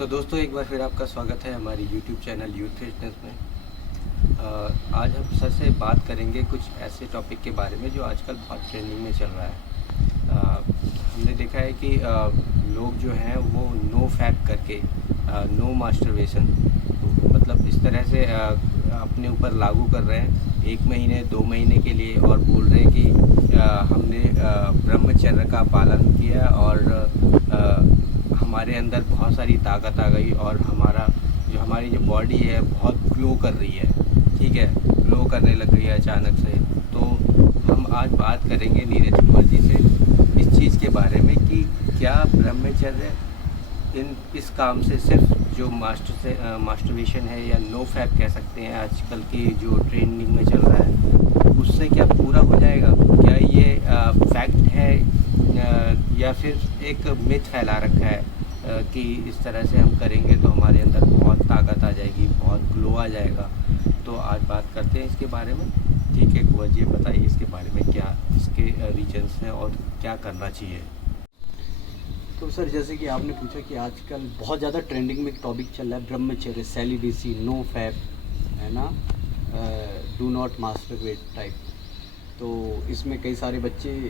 दोस्तों एक बार फिर आपका स्वागत है हमारी YouTube चैनल यूथ फिटनेस में। आज हम सर से बात करेंगे कुछ ऐसे टॉपिक के बारे में जो आजकल बहुत ट्रेंडिंग में चल रहा है। हमने देखा है कि लोग जो हैं वो नो फैप करके नो मास्टरबेशन मतलब इस तरह से अपने ऊपर लागू कर रहे हैं 1 महीने 2 महीने के लिए, और बोल रहे हैं कि हमने ब्रह्मचर्य का पालन किया और हमारे अंदर बहुत सारी ताकत आ गई और हमारी जो बॉडी है बहुत ग्लो कर रही है। ठीक है, ग्लो करने लग गई है अचानक से। तो हम आज बात करेंगे नीरज कुमार जी से इस चीज़ के बारे में कि क्या ब्रह्मचर्य इस काम से सिर्फ जो मास्टरबेशन है या नो फैप कह सकते हैं आजकल की जो ट्रेंडिंग में चल रहा है, उससे क्या पूरा हो जाएगा? क्या ये फैक्ट है या फिर एक मिथ फैला रखा है कि इस तरह से हम करेंगे तो हमारे अंदर बहुत ताकत आ जाएगी, बहुत ग्लो आ जाएगा? तो आज बात करते हैं इसके बारे में। ठीक है कुंवर जी, बताइए इसके बारे में, क्या इसके रीजन्स हैं और क्या करना चाहिए? तो सर, जैसे कि आपने पूछा कि आजकल बहुत ज़्यादा ट्रेंडिंग में एक टॉपिक चल रहा है ब्रह्मचर्य, सेलिबेसी, नो फैप, है ना, डू नॉट मास्टरबेट टाइप। तो इसमें कई सारे बच्चे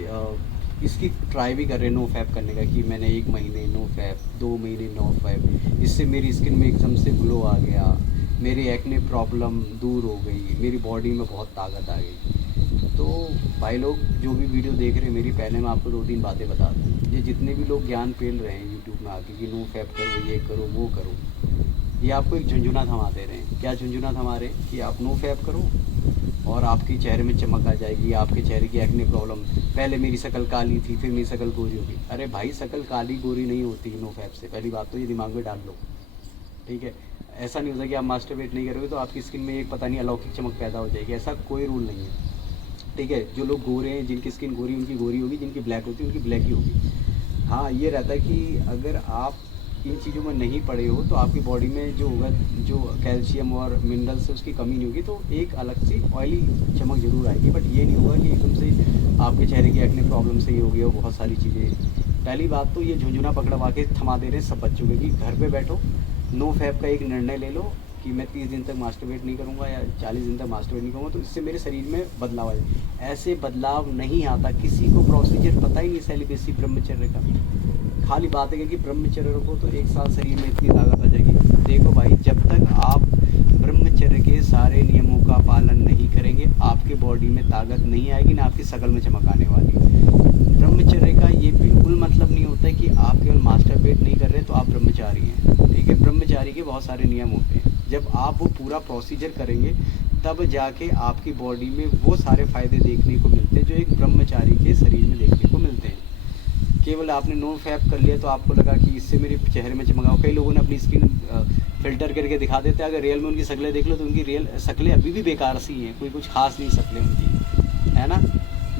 इसकी ट्राई भी कर रहे हैं नो फैप करने का, कि मैंने 1 महीने नो फैप, 2 महीने नो फैप, इससे मेरी स्किन में एकदम से ग्लो आ गया, मेरी एक्ने प्रॉब्लम दूर हो गई, मेरी बॉडी में बहुत ताकत आ गई। तो भाई लोग जो भी वीडियो देख रहे हैं मेरी, पहले मैं आपको 2-3 बातें बता दूँ। ये जितने भी लोग ज्ञान पेल रहे हैं यूट्यूब में आके कि नो फैप करो, ये करो, वो करो, ये आपको एक झुंझुना थमा दे रहे हैं। क्या झुंझुना थमा रहे हैं? कि आप नो फैप करो और आपके चेहरे में चमक आ जाएगी, आपके चेहरे की एक्ने प्रॉब्लम, पहले मेरी शक्ल काली थी फिर मेरी शक्ल गोरी होगी। अरे भाई, शक्ल काली गोरी नहीं होती नो फैप से, पहली बात तो ये दिमाग में डाल लो। ठीक है, ऐसा नहीं होता कि आप मास्टरबेट नहीं करोगे तो आपकी स्किन में एक पता नहीं अलौकिक चमक पैदा हो जाएगी, ऐसा कोई रूल नहीं है। ठीक है, जो लोग गोरे हैं, जिनकी स्किन गोरी उनकी गोरी होगी, जिनकी ब्लैक होती है उनकी ब्लैक ही होगी। हाँ, ये रहता है कि अगर आप इन चीज़ों में नहीं पड़े हो तो आपकी बॉडी में जो होगा, जो कैल्शियम और मिनरल्स है उसकी कमी नहीं होगी, तो एक अलग सी ऑयली चमक जरूर आएगी। बट ये नहीं होगा कि एकदम से आपके चेहरे की एक्ने प्रॉब्लम से ही होगी और बहुत सारी चीज़ें। पहली बात तो ये झुंझुना पकड़वा के थमा दे रहे हैं सब बच्चों के कि घर पे बैठो, नो फैप का एक निर्णय ले लो कि मैं 30 दिन तक मास्टरबेट नहीं करूँगा या 40 दिन तक मास्टरबेट नहीं करूँगा, तो इससे मेरे शरीर में बदलाव आए। ऐसे बदलाव नहीं आता, किसी को प्रोसीजर पता ही नहीं सेलिबेसी ब्रह्मचर्य का। खाली बात है कि ब्रह्मचर्य रखो तो 1 साल शरीर में इतनी ताकत आ जाएगी। देखो भाई, जब तक आप ब्रह्मचर्य के सारे नियमों का पालन नहीं करेंगे, आपके बॉडी में ताकत नहीं आएगी, ना आपकी शक्ल में चमक आने वाली है। ब्रह्मचर्य का ये बिल्कुल मतलब नहीं होता है कि आप केवल मास्टरबेट नहीं कर रहे तो आप ब्रह्मचारी हैं। ठीक है, ब्रह्मचारी के बहुत सारे नियम होते हैं। जब आप वो पूरा प्रोसीजर करेंगे तब जाके आपकी बॉडी में वो सारे फ़ायदे देखने को मिलते हैं जो एक ब्रह्मचारी के शरीर में देखने को मिलते हैं। केवल आपने नो फैप कर लिया तो आपको लगा कि इससे मेरे चेहरे में चमक आओ। कई लोगों ने अपनी स्किन फिल्टर करके दिखा देते हैं, अगर रियल में उनकी शक्लें देख लो तो उनकी रियल शक्लें अभी भी बेकार सी हैं, कोई कुछ खास नहीं शक्लें उनकी, है ना।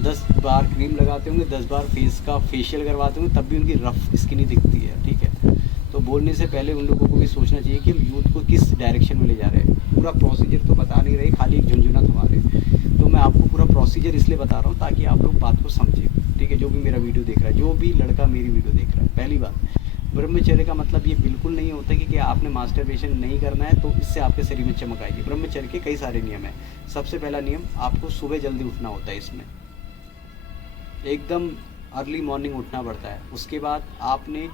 10 बार क्रीम लगाते होंगे, 10 बार फेस का फेशियल करवाते होंगे, तब भी उनकी रफ स्किन ही दिखती है। ठीक है, तो बोलने से पहले उन लोगों को भी सोचना चाहिए कि हम यूथ को किस डायरेक्शन में ले जा रहे हैं। पूरा प्रोसीजर तो बता नहीं रहे, खाली एक झुंझुना थमा रहे। तो मैं आपको पूरा प्रोसीजर इसलिए बता रहा हूँ ताकि आप लोग बात को समझें। ठीक है, जो भी मेरा वीडियो देख रहा है, जो भी लड़का मेरी वीडियो देख रहा है, पहली बात, ब्रह्मचर्य का मतलब ये बिल्कुल नहीं होता कि आपने मास्टरबेशन नहीं करना है तो इससे आपके शरीर में चमक आएगी। ब्रह्मचर्य के कई सारे नियम हैं। सबसे पहला नियम, आपको सुबह जल्दी उठना होता है, इसमें एकदम अर्ली मॉर्निंग उठना पड़ता है। उसके बाद आपने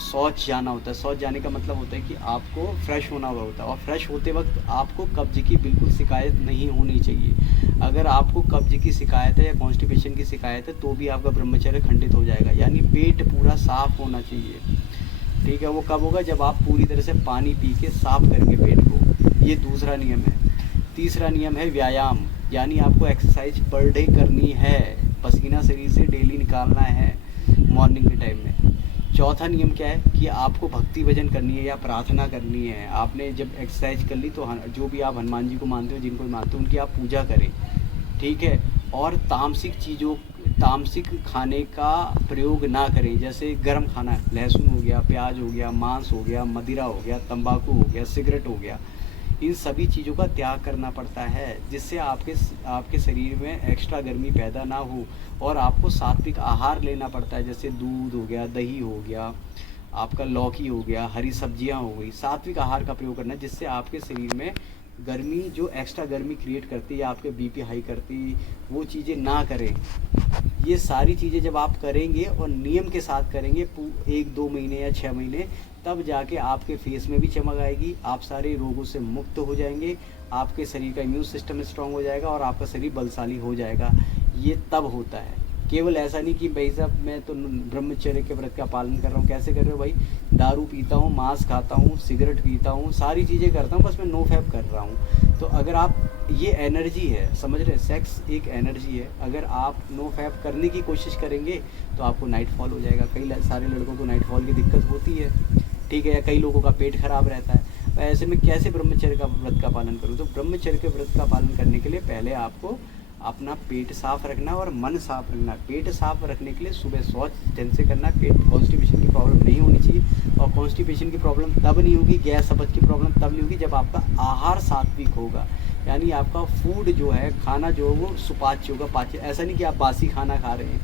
शौच जाना होता है। शौच जाने का मतलब होता है कि आपको फ्रेश होना हुआ होता है, और फ्रेश होते वक्त आपको कब्ज की बिल्कुल शिकायत नहीं होनी चाहिए। अगर आपको कब्ज की शिकायत है या कॉन्स्टिपेशन की शिकायत है तो भी आपका ब्रह्मचर्य खंडित हो जाएगा। यानी पेट पूरा साफ होना चाहिए। ठीक है, वो कब होगा? जब आप पूरी तरह से पानी पी के साफ करेंगे पेट को। ये दूसरा नियम है। तीसरा नियम है व्यायाम, यानी आपको एक्सरसाइज पर डे करनी है, पसीना शरीर से डेली निकालना है मॉर्निंग के टाइम में। चौथा नियम क्या है कि आपको भक्ति भजन करनी है या प्रार्थना करनी है। आपने जब एक्सरसाइज कर ली तो जो भी आप हनुमान जी को मानते हो, जिनको मानते हो, उनकी आप पूजा करें। ठीक है, और तामसिक खाने का प्रयोग ना करें, जैसे गर्म खाना, लहसुन हो गया, प्याज हो गया, मांस हो गया, मदिरा हो गया, तंबाकू हो गया, सिगरेट हो गया, इन सभी चीज़ों का त्याग करना पड़ता है, जिससे आपके शरीर में एक्स्ट्रा गर्मी पैदा ना हो। और आपको सात्विक आहार लेना पड़ता है, जैसे दूध हो गया, दही हो गया, आपका लौकी हो गया, हरी सब्जियां हो गई, सात्विक आहार का प्रयोग करना है, जिससे आपके शरीर में गर्मी जो एक्स्ट्रा गर्मी क्रिएट करती है, आपके बीपी हाई करती, वो चीज़ें ना करें। ये सारी चीज़ें जब आप करेंगे और नियम के साथ करेंगे 1-2 महीने या 6 महीने, तब जाके आपके फेस में भी चमक आएगी, आप सारे रोगों से मुक्त हो जाएंगे, आपके शरीर का इम्यून सिस्टम स्ट्रांग हो जाएगा और आपका शरीर बलशाली हो जाएगा। ये तब होता है, केवल ऐसा नहीं कि भाई साहब मैं तो ब्रह्मचर्य के व्रत का पालन कर रहा हूँ। कैसे कर रहे हो भाई? दारू पीता हूँ, मांस खाता हूँ, सिगरेट पीता हूँ, सारी चीज़ें करता हूँ, बस मैं नो फैप कर रहा हूँ। तो अगर आप, ये एनर्जी है, समझ रहे हैं, सेक्स एक एनर्जी है। अगर आप नो फैप करने की कोशिश करेंगे तो आपको नाइट फॉल हो जाएगा। कई सारे लड़कों को नाइट फॉल की दिक्कत होती है, ठीक है, या कई लोगों का पेट खराब रहता है। तो ऐसे में कैसे ब्रह्मचर्य का व्रत का पालन करूँ? तो ब्रह्मचर्य के व्रत का पालन करने के लिए पहले आपको अपना पेट साफ रखना है और मन साफ रखना है। पेट साफ रखने के लिए सुबह शौच ढंग से करना है। पेट कॉन्स्टिपेशन की प्रॉब्लम नहीं होनी चाहिए, और कॉन्स्टिपेशन की प्रॉब्लम तब नहीं होगी, गैस अपच की प्रॉब्लम तब नहीं होगी जब आपका आहार सात्विक होगा। यानी आपका फूड जो है, खाना जो है, वो सुपाच्य होगा, पाच्य। ऐसा नहीं कि आप बासी खाना खा रहे हैं,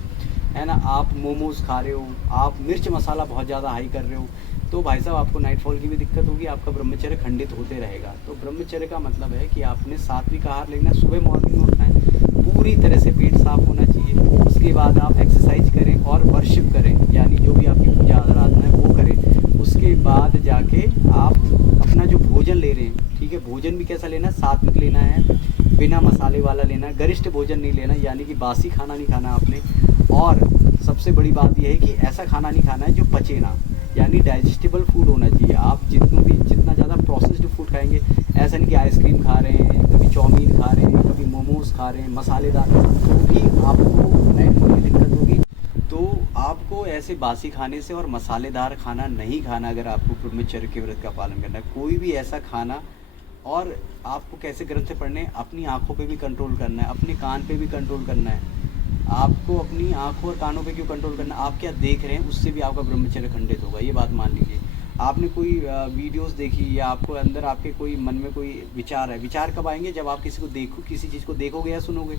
है ना, आप मोमोज खा रहे हो, आप मिर्च मसाला बहुत ज़्यादा हाई कर रहे हो, तो भाई साहब आपको नाइट फॉल की भी दिक्कत होगी, आपका ब्रह्मचर्य खंडित होते रहेगा। तो ब्रह्मचर्य का मतलब है कि आपने सात्विक आहार लेना है, सुबह मॉर्निंग में उठना है, पूरी तरह से पेट साफ होना चाहिए। उसके बाद आप एक्सरसाइज करें और वर्शिप करें, यानी जो भी आपकी पूजा आराधना है वो करें। उसके बाद जाके आप अपना जो भोजन ले रहे हैं, ठीक है, भोजन भी कैसा लेना है? सात्विक लेना है, बिना मसाले वाला लेना है, गरिष्ठ भोजन नहीं लेना, यानी कि बासी खाना नहीं खाना आपने। और सबसे बड़ी बात यह है कि ऐसा खाना नहीं खाना है जो पचे ना, यानी डाइजेस्टेबल फूड होना चाहिए। आप जितना ज़्यादा प्रोसेस्ड फूड खाएंगे, ऐसा नहीं कि आइसक्रीम खा रहे हैं, कभी चाउमीन खा रहे हैं, कभी मोमोज खा रहे हैं मसालेदार, तो भी आपको नाइट फॉल की दिक्कत होगी। तो आपको ऐसे बासी खाने से और मसालेदार खाना नहीं खाना अगर आपको ब्रह्मचर्य के व्रत का पालन करना है। कोई भी ऐसा खाना, और आपको कैसे ग्रंथ पढ़ने हैं? अपनी आँखों पे भी कंट्रोल करना है, अपने कान पे भी कंट्रोल करना है। आपको अपनी आँखों और कानों पे क्यों कंट्रोल करना? आप क्या देख रहे हैं उससे भी आपका ब्रह्मचर्य खंडित होगा, ये बात मान लीजिए। आपने कोई वीडियोस देखी, या आपको अंदर आपके कोई मन में कोई विचार है, विचार कब आएंगे? जब आप किसी चीज़ को देखोगे या सुनोगे।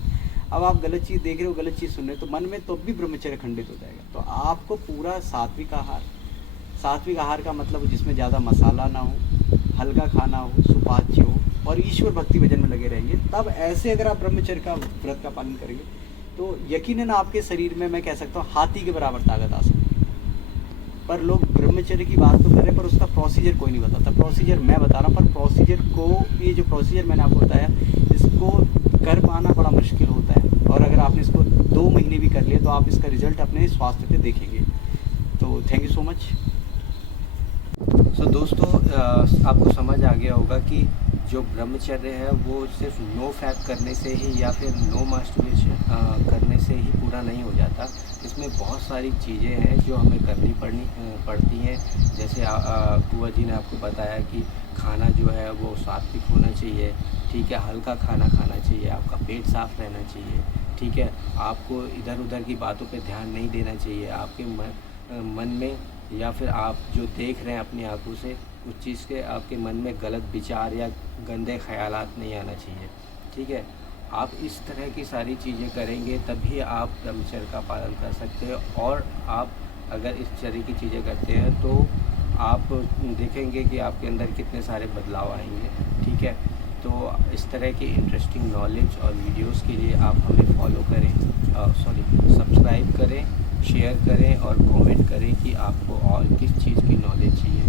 अब आप गलत चीज़ देख रहे हो, गलत चीज़ सुन रहे हो, तो मन में तो भी ब्रह्मचर्य खंडित हो जाएगा। तो आपको पूरा सात्विक आहार का मतलब जिसमें ज़्यादा मसाला ना हो, हल्का खाना हो, सुपाच्य हो, और ईश्वर भक्ति भजन में लगे रहेंगे। तब ऐसे अगर आप ब्रह्मचर्य का व्रत का पालन करेंगे तो यकीनन आपके शरीर में, मैं कह सकता हूँ, हाथी के बराबर ताकत आ सकती है। पर लोग ब्रह्मचर्य की बात तो कर रहे हैं, पर उसका प्रोसीजर कोई नहीं बताता। प्रोसीजर मैं बता रहा हूँ, पर प्रोसीजर को, ये जो प्रोसीजर मैंने आपको बताया, इसको कर पाना बड़ा मुश्किल होता है। और अगर आपने इसको 2 महीने भी कर लिया तो आप इसका रिजल्ट अपने स्वास्थ्य पे देखेंगे। तो थैंक यू सो मच। सो दोस्तों, आपको समझ आ गया होगा कि जो ब्रह्मचर्य है वो सिर्फ नो फैप करने से ही या फिर नो मास्टरबेशन करने से ही पूरा नहीं हो जाता। इसमें बहुत सारी चीज़ें हैं जो हमें करनी पड़ती हैं। जैसे कुआ जी ने आपको बताया कि खाना जो है वो सात्विक होना चाहिए, ठीक है, हल्का खाना खाना चाहिए, आपका पेट साफ रहना चाहिए, ठीक है, आपको इधर उधर की बातों पे ध्यान नहीं देना चाहिए, आपके मन में या फिर आप जो देख रहे हैं अपनी आंखों से, उस चीज़ के आपके मन में गलत विचार या गंदे ख्यालात नहीं आना चाहिए, ठीक है। आप इस तरह की सारी चीज़ें करेंगे तभी आप ब्रह्मचर्य का पालन कर सकते हैं। और आप अगर इस तरह की चीज़ें करते हैं तो आप देखेंगे कि आपके अंदर कितने सारे बदलाव आएंगे, ठीक है। तो इस तरह की इंटरेस्टिंग नॉलेज और वीडियोस के लिए आप हमें फॉलो करें, सब्सक्राइब करें, शेयर करें और कमेंट करें कि आपको और किस चीज़ की नॉलेज चाहिए।